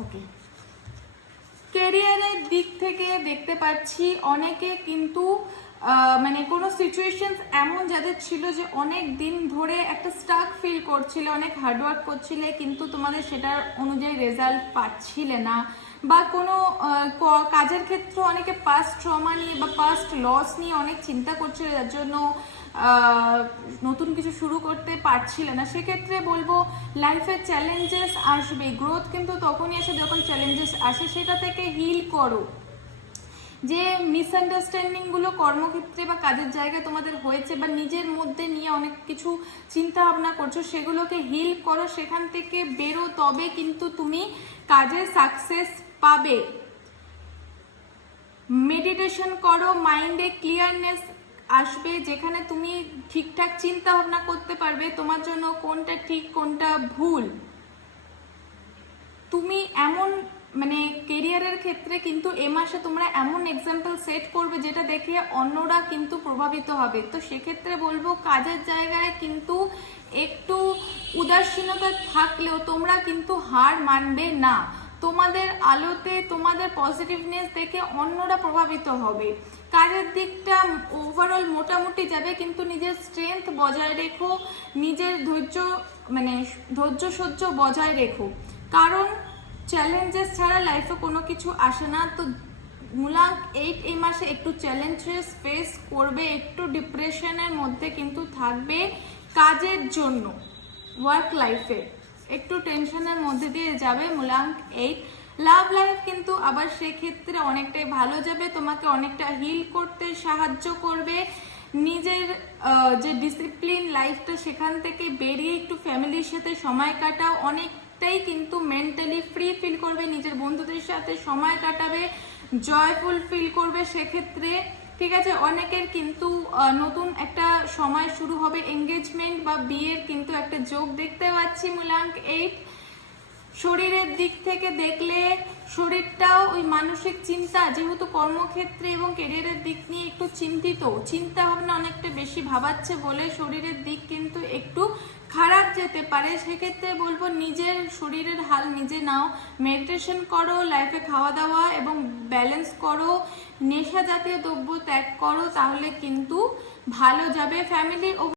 ওকে, কেরিয়ারের দিক থেকে দেখতে পাচ্ছি অনেকে কিন্তু মানে কোনো সিচুয়েশন এমন যাদের ছিল যে অনেক দিন ধরে একটা স্টাক ফিল করছিলে, অনেক হার্ডওয়ার্ক করছিলে, কিন্তু তোমাদের সেটার অনুযায়ী রেজাল্ট পাচ্ছিলে না, বা কোনো কাজের ক্ষেত্রে অনেকে পাস্ট ট্রমা নিয়ে বা পাস্ট লস নিয়ে অনেক চিন্তা করছিলে, যার জন্য নতুন কিছু শুরু করতে পারছিলে না। সেক্ষেত্রে বলবো লাইফে চ্যালেঞ্জেস আসবে, গ্রোথ কিন্তু তখনই আসে যখন চ্যালেঞ্জেস আসে, সেটা থেকে হিল করো। যে মিসআন্ডারস্ট্যান্ডিংগুলো কর্মক্ষেত্রে বা কাজের জায়গায় তোমাদের হয়েছে বা নিজের মধ্যে নিয়ে অনেক কিছু চিন্তা ভাবনা করছো, সেগুলোকে হিল করো, সেখান থেকে বেরো, তবে কিন্তু তুমি কাজে সাকসেস পাবে। মেডিটেশন করো, মাইন্ডে ক্লিয়ারনেস আসবে, যেখানে তুমি ঠিকঠাক চিন্তা ভাবনা করতে পারবে তোমার জন্য কোনটা ঠিক কোনটা ভুল। তুমি এমন মানে কেরিয়ারের ক্ষেত্রে কিন্তু এ মাসে তোমরা এমন এক্সাম্পল সেট করবে যেটা দেখে অন্যরা কিন্তু প্রভাবিত হবে। তো সেক্ষেত্রে বলবো কাজের জায়গায় কিন্তু একটু উদাসীনতা থাকলেও তোমরা কিন্তু হার মানবে না। তোমাদের আলোতে তোমাদের পজিটিভনেস দেখে অন্যরা প্রভাবিত হবে। কাজের দিকটা ওভারঅল মোটামুটি যাবে, কিন্তু নিজের স্ট্রেংথ বজায় রেখো, নিজের ধৈর্য সহ্য বজায় রেখো, কারণ চ্যালেঞ্জেস ছাড়া লাইফে কোনো কিছু আসে না। তো মূলাঙ্ক 8 এই মাসে একটু চ্যালেঞ্জেস ফেস করবে, একটু ডিপ্রেশনের মধ্যে কিন্তু থাকবে কাজের জন্য, ওয়ার্ক লাইফে একটু টেনশনের মধ্যে দিয়ে যাবে মূলাঙ্ক 8। লাভ লাইফ কিন্তু আবার সেক্ষেত্রে অনেকটাই ভালো যাবে, তোমাকে অনেকটা হিল করতে সাহায্য করবে। নিজের যে ডিসিপ্লিন লাইফটা সেখান থেকে বেরিয়ে একটু ফ্যামিলির সাথে সময় কাটাও, অনেকটাই কিন্তু মেন্টালি ফ্রি ফিল করবে, নিজের বন্ধুদের সাথে সময় কাটাবে, জয়ফুল ফিল করবে সেক্ষেত্রে। ঠিক আছে, অনেকের কিন্তু নতুন একটা সময় শুরু হবে, এঙ্গেজমেন্ট বা বিয়ের কিন্তু একটা যোগ দেখতে পাচ্ছি মূলাঙ্ক 8। শরীরের দিক থেকে দেখলে শরীরটাও ওই মানসিক চিন্তা, যেহেতু কর্মক্ষেত্রে এবং ক্যারিয়ারের দিক নিয়ে একটু চিন্তিত, চিন্তা ভাবনা অনেকটা বেশি ভাবাচ্ছে বলে শরীরের দিক কিন্তু একটু খারাপ যেতে পারে। সেক্ষেত্রে বলবো নিজের শরীরের হাল নিজে নাও, মেডিটেশন করো, লাইফে খাওয়া দাওয়া এবং ব্যালেন্স করো, নেশা জাতীয় দ্রব্য ত্যাগ করো, তাহলে কিন্তু ভালো যাবে। ফ্যামিলি